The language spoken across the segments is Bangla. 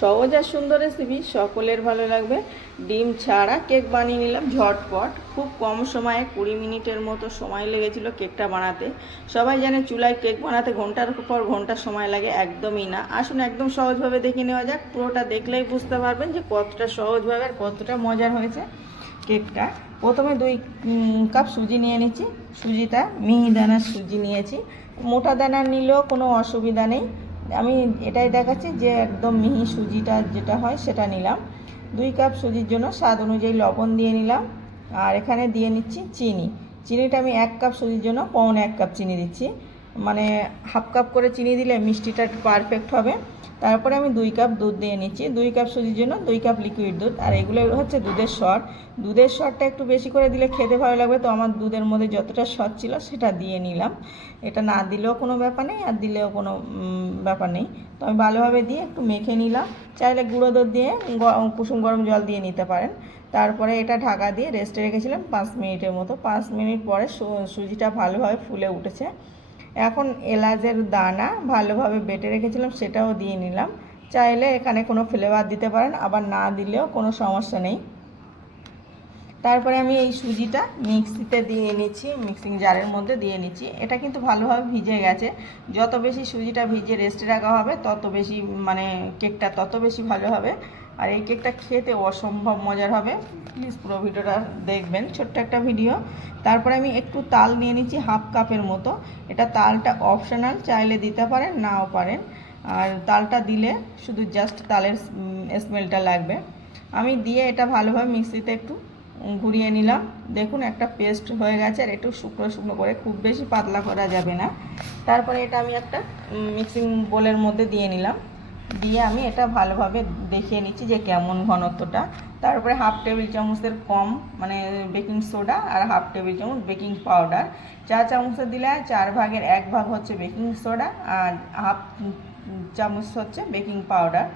সহজ আর সুন্দর রেসিপি, সকলের ভালো লাগবে। ডিম ছাড়া কেক বানিয়ে নিলাম ঝটপট, খুব কম সময়ে 20 মিনিটের মতো সময় লেগেছিল কেকটা বানাতে। সবাই জানে চুলায় কেক বানাতে ঘন্টার পর ঘন্টা সময় লাগে, একদমই না। আসুন একদম সহজভাবে দেখে নেওয়া যাক। পুরোটা দেখলেই বুঝতে পারবেন যে কতটা সহজভাবে আর কতটা মজার হয়েছে কেকটা। প্রথমে 2 কাপ সুজি নিয়ে নিচ্ছি। সুজিটা মিহি দানার সুজি নিয়েছি, মোটা দানার নিলেও কোনো অসুবিধা নেই। আমি এটাই দেখাচ্ছি যে একদম মিহি সুজিটা যেটা হয় সেটা নিলাম। 2 কাপ সুজির জন্য স্বাদ অনুযায়ী লবণ দিয়ে নিলাম। আর এখানে দিয়ে নিচ্ছি চিনি। চিনিটা আমি 1 কাপ সুজির জন্য 1.25 কাপ চিনি দিচ্ছি, মানে হাফ কাপ করে চিনি দিলে মিষ্টিটা একটু পারফেক্ট হবে। তারপরে আমি 2 কাপ দুধ দিয়ে নিচ্ছি। 2 কাপ সুজির জন্য 2 কাপ লিকুইড দুধ। আর এগুলো হচ্ছে দুধের সর। দুধের সরটা একটু বেশি করে দিলে খেতে ভালো লাগবে, তো আমার দুধের মধ্যে যতটা সর ছিল সেটা দিয়ে নিলাম। এটা না দিলেও কোনো ব্যাপার নেই, আর দিলেও কোনো ব্যাপার নেই। তো আমি ভালোভাবে দিয়ে একটু মেখে নিলাম। চাইলে গুঁড়ো দুধ দিয়ে কুসুম গরম জল দিয়ে নিতে পারেন। তারপরে এটা ঢাকা দিয়ে রেস্টে রেখেছিলাম 5 মিনিটের মতো। 5 মিনিট পরে সুজিটা ভালোভাবে ফুলে উঠেছে। এখন এলাচের দানা ভালোভাবে বেটে রেখেছিলাম সেটাও দিয়ে নিলাম। চাইলে এখানে কোনো ফ্লেভার দিতে পারেন, আবার না দিলেও কোনো সমস্যা নেই। তারপরে আমি এই সুজিটা মিক্সিতে দিয়ে নিচ্ছি, মিক্সিং জারের মধ্যে দিয়ে নিচ্ছি। এটা কিন্তু ভালোভাবে ভিজে গেছে। যত বেশি সুজিটা ভিজে রেস্টে রাখা হবে তত বেশি মানে কেকটা তত বেশি ভালো হবে। আর এই কেকটা খেতে অসম্ভব মজার হবে। প্লিজ পুরো ভিডিওটা দেখবেন, ছোট্ট একটা ভিডিও। তারপরে আমি একটু তাল নিয়ে নিচ্ছি হাফ কাপের মতো। এটা তালটা অপশনাল, চাইলে দিতে পারেন নাও পারেন। আর তালটা দিলে শুধু জাস্ট তালের স্মেলটা লাগবে। আমি দিয়ে এটা ভালোভাবে মিক্সিতে একটু ঘুরিয়ে নিলাম। দেখুন একটা পেস্ট হয়ে গেছে, আর একটু শুকনো শুকনো করে, খুব বেশি পাতলা করা যাবে না। তারপরে এটা আমি একটা মিক্সিং বোলের মধ্যে দিয়ে নিলাম। দিয়ে আমি এটা ভালোভাবে দেখিয়ে নিচ্ছি যে কেমন ঘনত্বটা। তারপরে হাফ টেবিল চামচের কম মানে বেকিং সোডা, আর হাফ টেবিল চামচ বেকিং পাউডার। 4 চামচে দিলে 4 ভাগের 1 ভাগ হচ্ছে বেকিং সোডা, আর হাফ চামচ হচ্ছে বেকিং পাউডার।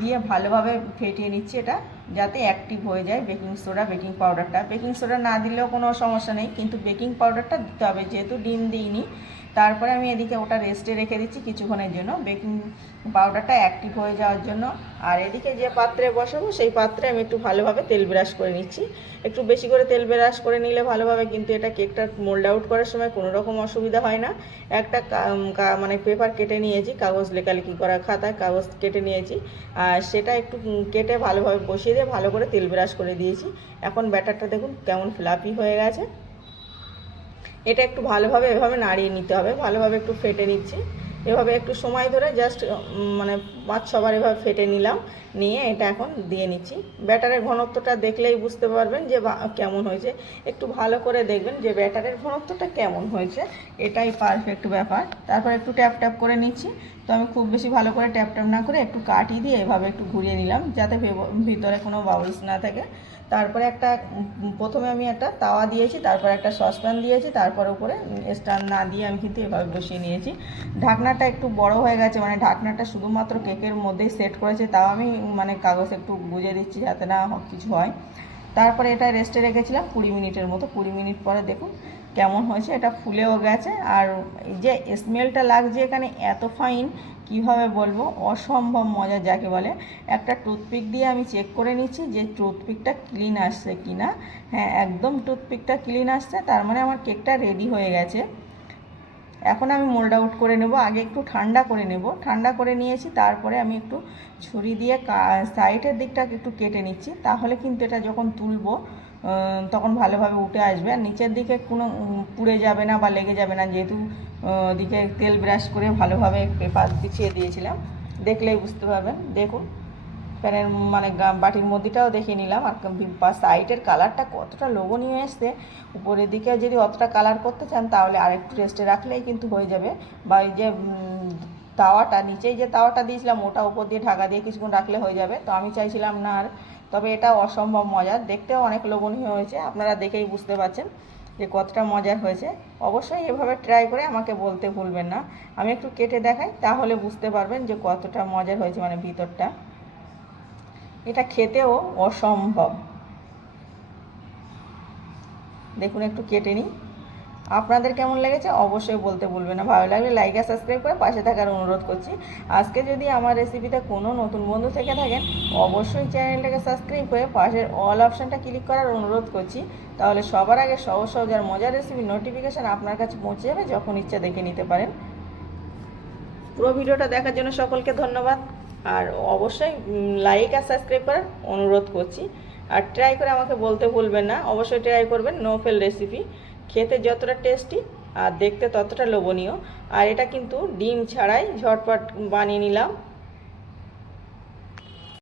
দিয়ে ভালোভাবে ফেটিয়ে নিচ্ছি এটা, যাতে অ্যাক্টিভ হয়ে যায় বেকিং সোডা বেকিং পাউডারটা। বেকিং সোডা না দিলেও কোনো সমস্যা নেই, কিন্তু বেকিং পাউডারটা দিতে হবে, যেহেতু ডিম দিইনি। তারপরে আমি এদিকে ওটা রেস্টে রেখে দিচ্ছি কিছুক্ষণের জন্য, বেকিং পাউডারটা অ্যাক্টিভ হয়ে যাওয়ার জন্য। আর এদিকে যে পাত্রে বসাবো সেই পাত্রে আমি একটু ভালোভাবে তেল ব্রাশ করে নিচ্ছি। একটু বেশি করে তেল ব্রাশ করে নিলে ভালোভাবে, কিন্তু এটা কেকটা মোল্ড আউট করার সময় কোনো রকম অসুবিধা হয় না। একটা মানে পেপার কেটে নিয়েছি, কাগজ লেখালেখি করা খাতায় কাগজ কেটে নিয়েছি, আর সেটা একটু কেটে ভালোভাবে বসিয়ে দিয়ে ভালো করে তেল ব্রাশ করে দিয়েছি। এখন ব্যাটারটা দেখুন কেমন ফ্লাফি হয়ে গেছে। এটা একটু ভালোভাবে এভাবে নাড়িয়ে নিতে হবে, ভালোভাবে একটু ফেটে নিচ্ছি। এভাবে একটু সময় ধরে জাস্ট মানে 5-6 বার এভাবে ফেটে নিলাম। নিয়ে এটা এখন দিয়ে নিচ্ছি। ব্যাটারের ঘনত্বটা দেখলেই বুঝতে পারবেন যে কেমন হয়েছে। একটু ভালো করে দেখবেন যে ব্যাটারের ঘনত্বটা কেমন হয়েছে, এটাই পারফেক্ট ব্যাপার। তারপর একটু ট্যাপ ট্যাপ করে নিচ্ছি। তো আমি খুব বেশি ভালো করে ট্যাপ ট্যাপ না করে একটু কাটি দিয়ে এভাবে একটু ঘুরিয়ে নিলাম, যাতে ভিতরে কোনো বাবলস না থাকে। তারপরে প্রথমে আমি একটা তাওয়া দিয়েছি, তারপর একটা সসপ্যান দিয়েছি, তারপর উপরে স্ট্যান্ড না দিয়ে আমি কিন্তু এভাবে বসিয়ে নিয়েছি। ঢাকনাটা একটু বড় হয়ে গেছে, মানে ঢাকনাটা শুধুমাত্র কেকের মধ্যেই সেট করেছে, তাও আমি মানে কাগজ একটু গুঁজে দিচ্ছি যাতে না কিছু হয়। তারপরে এটা রেস্টে রেখেছিলাম 20 মিনিটের মতো। 20 মিনিট পরে দেখুন কেমন হয়েছে, এটা ফুলেও গেছে। আর এই যে স্মেলটা লাগছে এখানে এত ফাইন, কিভাবে বলবো, অসম্ভব মজা যাকে বলে। একটা টুথপিক দিয়ে আমি চেক করে নিচ্ছি যে টুথপিকটা ক্লিন আসছে কি না। হ্যাঁ, একদম টুথপিকটা ক্লিন আসছে, তার মানে আমার কেকটা রেডি হয়ে গেছে। এখন আমি মোল্ড আউট করে নেব। আগে একটু ঠান্ডা করে নেব। ঠান্ডা করে নিয়েছি, তারপরে আমি একটু ছুরি দিয়ে সাইডের দিকটা একটু কেটে নিচ্ছি, তাহলে কিন্তু এটা যখন তুলবো তখন ভালোভাবে উঠে আসবে, আর নিচের দিকে কোনো পুড়ে যাবে না বা লেগে যাবে না, যেহেতু দিকে তেল ব্রাশ করে ভালোভাবে পেপার বিছিয়ে দিয়েছিলাম। দেখলেই বুঝতে পারবেন। দেখুন প্যানের মানে বাটির মধ্যেটাও দেখে নিলাম, আর সাইডের কালারটা কতটা লোভনীয় এসছে। উপরের দিকে যদি অতটা কালার করতে চান তাহলে আরেকটু রেস্টে রাখলেই কিন্তু হয়ে যাবে। বা এই যে তাওয়াটা, নিচেই যে তাওয়াটা দিয়েছিলাম ওটা উপর দিয়ে ঢাকা দিয়ে কিছুক্ষণ রাখলে হয়ে যাবে। তো আমি চাইছিলাম না আর। তবে এটা অসম্ভব মজার, দেখতেও অনেক লোভনীয় হয়েছে, আপনারা দেখেই বুঝতে পারছেন যে কতটা মজার হয়েছে। অবশ্যই এভাবে ট্রাই করে আমাকে বলতে ভুলবেন না। আমি একটু কেটে দেখাই, তাহলে বুঝতে পারবেন যে কতটা মজার হয়েছে, মানে ভিতরটা। এটা খেতেও অসম্ভব। দেখুন একটু কেটে নিই, আপনাদের কেমন লেগেছে অবশ্যই বলতে ভুলবেন না। ভালো লাগলে লাইক আর সাবস্ক্রাইব করে পাশে থাকার অনুরোধ করছি। আজকে যদি আমার রেসিপিতে কোনো নতুন বন্ধু থেকে থাকেন অবশ্যই চ্যানেলটাকে সাবস্ক্রাইব করে পাশের অল অপশানটা ক্লিক করার অনুরোধ করছি। তাহলে সবার আগে সহজ সহজ আর মজার রেসিপি নোটিফিকেশান আপনার কাছে পৌঁছে যাবে, যখন ইচ্ছা দেখে নিতে পারেন। পুরো ভিডিওটা দেখার জন্য সকলকে ধন্যবাদ। আর অবশ্যই লাইক আর সাবস্ক্রাইব করার অনুরোধ করছি। আর ট্রাই করে আমাকে বলতে ভুলবেন না, অবশ্যই ট্রাই করবেন। নো ফেল রেসিপি, খেতে যতটা টেস্টি আর দেখতে ততটা লোভনীয়। আর এটা কিন্তু ডিম ছাড়াই ঝটপট বানিয়ে নিলাম।